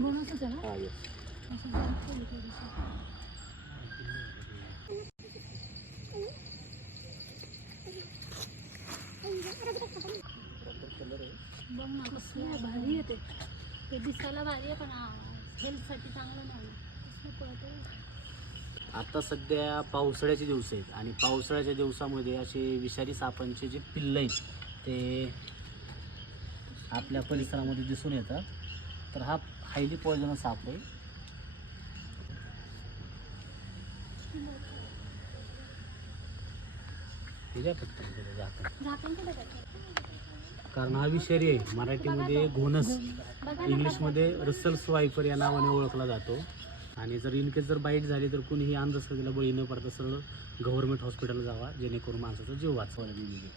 बोनसच आहे ना? हा येस. असं जरा थोडी थोडीशी. बघ ना कसलं भारी आहे ते. ते दिसायला भारी आहे पण हेल्थसाठी चांगलं नाही. कसलं पळतं. आता सध्या पावसाळ्याचे दिवस आहेत आणि पावसाळ्याच्या दिवसामध्ये असे विषारी सापांचे जे पिल्लं आहेत ते आपल्या परिसरामध्ये दिसून येतात. तर हा हायली पॉयझनस साप आहे. ठीक आहे फक्त झाकण कुठे टाकायचं? कारण हा विषारी आहे. मराठीमध्ये घोणस, इंग्लिशमध्ये रसेल्स वायपर या नावाने ओळखला जातो. आणि जर इनकेस जर बाईट झाली तर कुणीही अंधश्रद्धेला बळी न पडता सरळ गव्हर्नमेंट हॉस्पिटलला जावा, जेणेकरून माणसाचा जीव वाचवायला दिली.